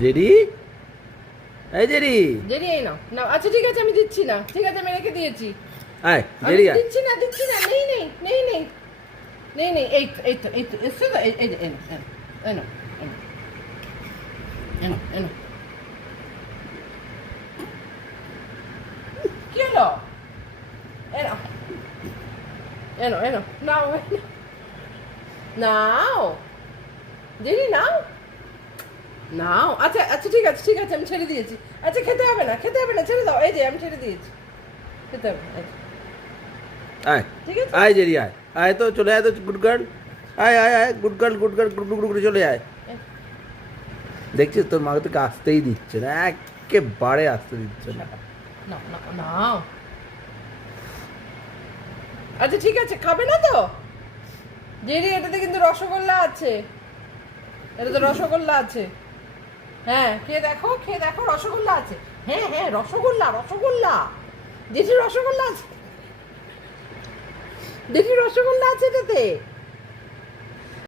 Jerry, এই Jerry, Jerry এই নাও নাও। আচ্ছা ঠিক আছে, আমি দিচ্ছি না, ঠিক আছে আমি রেখে দিয়েছি। আয় আমি জেরি আয়। দিচ্ছি না, দিচ্ছি না, নেই নেই নেই নেই নেই নেই। এই তো এই তো এই তো এসো তো, এই যে এনো এনো এনো এনো এনো। কি হলো? এনো এনো এনো নাও এনো। নাও জেরি নাও নাও। আচ্ছা আচ্ছা ঠিক আছে ঠিক আছে, আমি ছেড়ে দিয়েছি। আচ্ছা খেতে হবে না, খেতে হবে না, ছেড়ে দাও। এই যে আমি ছেড়ে দিয়েছি, খেতে হবে না, এই যে। আয় ঠিক আছে। আয় জেরি আয়, আয় তো চলে আয় তো গুড গার্ল, আয় আয় আয় good girl good girl, good good করে চলে আয়। দেখছিস তোর মাকে তোকে আসতেই দিচ্ছে না, একেবারে আসতে দিচ্ছে না। নাও নাও নাও। আচ্ছা ঠিক আছে, খাবে না তো জেরি? এটাতে কিন্তু রসগোল্লা আছে, এটাতে রসগোল্লা আছে। হ্যাঁ খেয়ে দেখো, খেয়ে দেখো, রসগোল্লা আছে। হ্যাঁ হ্যাঁ রসগোল্লা, রসগোল্লা জেঠি, রসগোল্লা আছে, জেঠি রসগোল্লা আছে এটাতে।